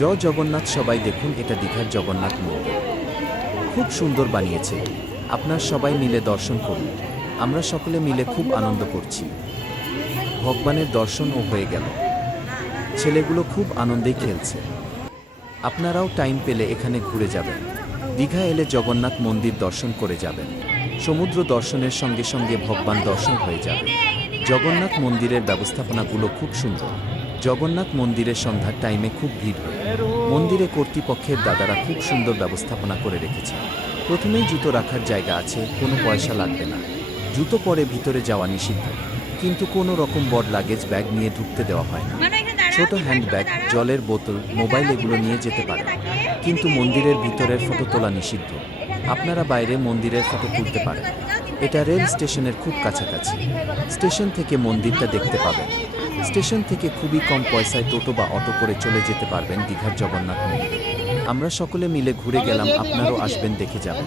জগন্নাথ। সবাই দেখুন, এটা দীঘার জগন্নাথ মন্দির। খুব সুন্দর বানিয়েছে। আপনার সবাই মিলে দর্শন করুন। আমরা সকলে মিলে খুব আনন্দ করছি। ভগবানের দর্শনও হয়ে গেল। ছেলেগুলো খুব আনন্দেই খেলছে। আপনারাও টাইম পেলে এখানে ঘুরে যাবেন। দীঘা এলে জগন্নাথ মন্দির দর্শন করে যাবেন। সমুদ্র দর্শনের সঙ্গে সঙ্গে ভগবান দর্শন হয়ে যাবে। জগন্নাথ মন্দিরের ব্যবস্থাপনাগুলো খুব সুন্দর। জগন্নাথ মন্দিরের সন্ধ্যার টাইমে খুব ভিড় হয়। মন্দিরে কর্তৃপক্ষের দাদারা খুব সুন্দর ব্যবস্থাপনা করে রেখেছে। প্রথমেই জুতো রাখার জায়গা আছে, কোনো পয়সা লাগবে না। জুতো পরে ভিতরে যাওয়া নিষিদ্ধ, কিন্তু কোনো রকম বড় লাগেজ ব্যাগ নিয়ে ঢুকতে দেওয়া হয় না। ছোট হ্যান্ডব্যাগ, জলের বোতল, মোবাইল এগুলো নিয়ে যেতে পারেন, কিন্তু মন্দিরের ভিতরের ফটো তোলা নিষিদ্ধ। আপনারা বাইরে মন্দিরের ফটো তুলতে পারেন। এটা রেল স্টেশনের খুব কাছাকাছি। স্টেশন থেকে মন্দিরটা দেখতে পাবেন। স্টেশন থেকে খুবই কম পয়সায় টোটো বা অটো করে চলে যেতে পারবেন দীঘার জগন্নাথ মন্দির। আমরা সকলে মিলে ঘুরে গেলাম, আপনারাও আসবেন, দেখে যাবেন।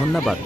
ধন্যবাদ।